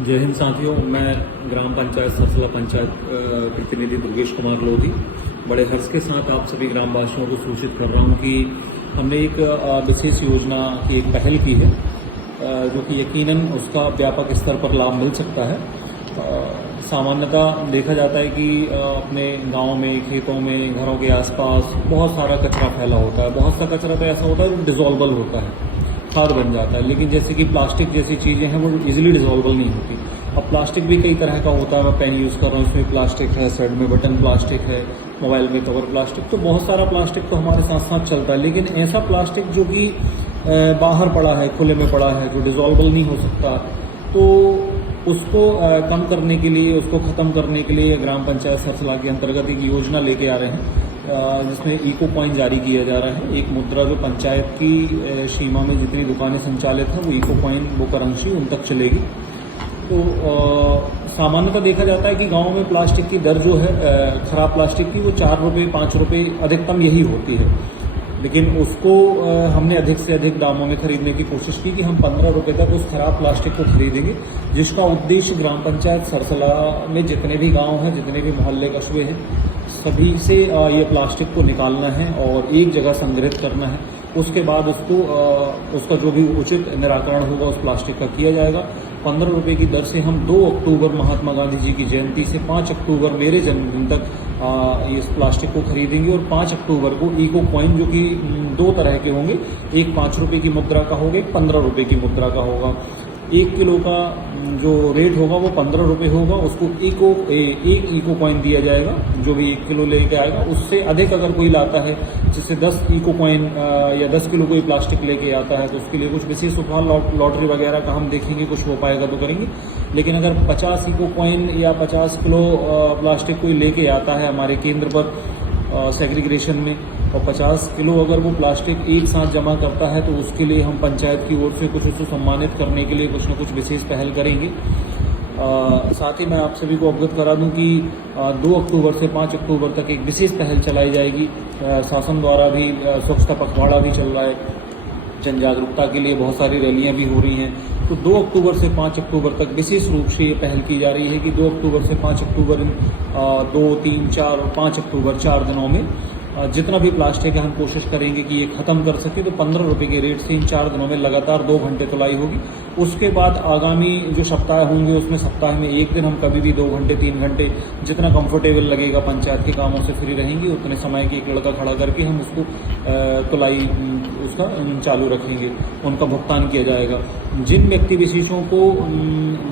जय हिंद साथियों, मैं ग्राम पंचायत सरसला पंचायत प्रतिनिधि दुर्गेश कुमार लोधी बड़े हर्ष के साथ आप सभी ग्रामवासियों को सूचित कर रहा हूं कि हमने एक विशेष योजना की एक पहल की है जो कि यकीनन उसका व्यापक स्तर पर लाभ मिल सकता है। सामान्यतः देखा जाता है कि अपने गांव में, खेतों में, घरों के आसपास बहुत सारा कचरा फैला होता है। बहुत सा कचरा तो ऐसा होता है जो डिसॉल्वेबल होता है, खाद बन जाता है, लेकिन जैसे कि प्लास्टिक जैसी चीज़ें हैं वो इजीली डिसॉल्वेबल नहीं होती। अब प्लास्टिक भी कई तरह का होता है। मैं पेन यूज़ कर रहा हूँ, इसमें प्लास्टिक है, साइड में बटन प्लास्टिक है, मोबाइल में कवर प्लास्टिक, तो बहुत सारा प्लास्टिक तो हमारे साथ साथ चलता है। लेकिन ऐसा प्लास्टिक जो कि बाहर पड़ा है, खुले में पड़ा है, जो डिसॉल्वेबल नहीं हो सकता, तो उसको कम करने के लिए, उसको ख़त्म करने के लिए ग्राम पंचायत सरसला के अंतर्गत एक योजना लेके आ रहे हैं जिसमें इको पॉइंट जारी किया जा रहा है। एक मुद्रा जो पंचायत की सीमा में जितनी दुकानें संचालित हैं वो इको पॉइंट वो करंसी उन तक चलेगी। तो सामान्यतः देखा जाता है कि गांव में प्लास्टिक की दर जो है खराब प्लास्टिक की वो 4 रुपये 5 रुपये अधिकतम यही होती है, लेकिन उसको हमने अधिक से अधिक दामों में खरीदने की कोशिश की कि हम 15 रुपये तक उस खराब प्लास्टिक को खरीदेंगे, जिसका उद्देश्य ग्राम पंचायत सरसला में जितने भी गांव हैं, जितने भी मोहल्ले कस्बे हैं, सभी से ये प्लास्टिक को निकालना है और एक जगह संग्रहित करना है। उसके बाद उसका जो भी उचित निराकरण होगा उस प्लास्टिक का किया जाएगा। 15 रुपये की दर से हम 2 अक्टूबर महात्मा गांधी जी की जयंती से 5 अक्टूबर मेरे जन्मदिन तक इस प्लास्टिक को खरीदेंगे। और 5 अक्टूबर को इको कॉइन जो कि 2 तरह के होंगे, एक 5 रुपये की मुद्रा का होगा, एक 15 रुपये की मुद्रा का होगा। 1 किलो का जो रेट होगा वो 15 रुपये होगा। उसको एक इको कॉइन दिया जाएगा। जो भी 1 किलो लेके आएगा, उससे अधिक अगर कोई लाता है, जैसे 10 इको कॉइन या 10 किलो कोई प्लास्टिक लेके आता है, तो उसके लिए कुछ विशेष उपहार, लॉटरी वगैरह का हम देखेंगे, कुछ हो पाएगा तो करेंगे। लेकिन अगर 50 इको कॉइन या 50 किलो प्लास्टिक कोई लेके आता है हमारे केंद्र पर सेग्रीगेशन में, और 50 किलो अगर वो प्लास्टिक एक साथ जमा करता है, तो उसके लिए हम पंचायत की ओर से कुछ उसको सम्मानित करने के लिए कुछ न कुछ विशेष पहल करेंगे। साथ ही मैं आप सभी को अवगत करा दूं कि 2 अक्टूबर से 5 अक्टूबर तक एक विशेष पहल चलाई जाएगी। शासन द्वारा भी स्वच्छता पखवाड़ा भी चल रहा है, जन जागरूकता के लिए बहुत सारी रैलियां भी हो रही हैं। तो 2 अक्टूबर से 5 अक्टूबर तक विशेष रूप से ये पहल की जा रही है कि 2 अक्टूबर से 5 अक्टूबर 2, 3, 4 और 5 अक्टूबर 4 दिनों में जितना भी प्लास्टिक है हम कोशिश करेंगे कि ये खत्म कर सके। तो 15 रुपये के रेट से इन 4 दिनों में लगातार 2 घंटे तुलाई होगी। उसके बाद आगामी जो सप्ताह होंगे उसमें सप्ताह में एक दिन हम कभी भी 2 घंटे 3 घंटे जितना कंफर्टेबल लगेगा पंचायत के कामों से फ्री रहेंगे, उतने समय की एक लड़का खड़ा करके हम उसको तुलाई उसका चालू रखेंगे, उनका भुगतान किया जाएगा। जिन व्यक्ति विशेषों को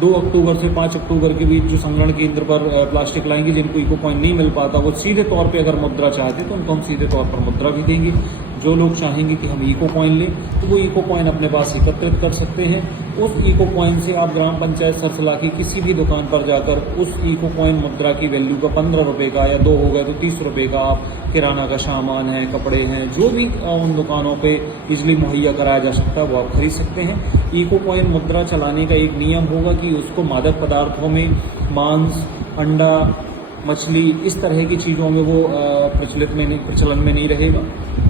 2 अक्टूबर से 5 अक्टूबर के बीच जो संग्रहण केंद्र पर प्लास्टिक लाएंगे, जिनको इको पॉइंट नहीं मिल पाता, वो सीधे तौर पे अगर मुद्रा चाहते तो उनको हम सीधे तौर पर मुद्रा भी देंगे। जो लोग चाहेंगे कि हम इको कॉइन लें तो वो इको कॉइन अपने पास एकत्रित कर सकते हैं। उस इको कॉइन से आप ग्राम पंचायत सरसला की किसी भी दुकान पर जाकर उस इको कॉइन मुद्रा की वैल्यू का 15 रुपये का या 2 हो गए तो 30 रुपये का आप किराना का सामान है, कपड़े हैं, जो भी उन दुकानों पे इजली मुहैया कराया जा सकता है वो आप खरीद सकते हैं। इको कॉइन मुद्रा चलाने का एक नियम होगा कि उसको मादक पदार्थों में, मांस, अंडा, मछली, इस तरह की चीज़ों में वो प्रचलन में नहीं रहेगा।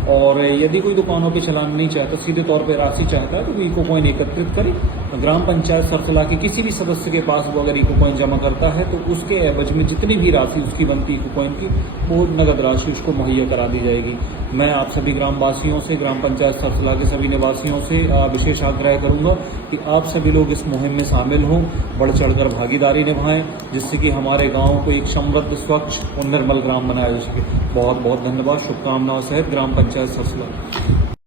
और यदि कोई दुकानों पे चलाना नहीं चाहता, सीधे तौर पे राशि चाहता है, तो वो इको कॉइन एकत्रित करे। ग्राम पंचायत सरसला के किसी भी सदस्य के पास वो अगर इको कॉइन जमा करता है तो उसके एवज में जितनी भी राशि उसकी बनती इको कॉइन की, वो नगद राशि उसको मुहैया करा दी जाएगी। मैं आप सभी ग्रामवासियों से, ग्राम पंचायत सरसला के सभी निवासियों से विशेष आग्रह करूंगा कि आप सभी लोग इस मुहिम में शामिल हों, बढ़ चढ़कर भागीदारी निभाएं, जिससे कि हमारे गाँव को एक समृद्ध, स्वच्छ और निर्मल ग्राम बनाया जा सके। बहुत बहुत धन्यवाद। शुभकामनाओं सहित ग्राम पंचायत सरसला।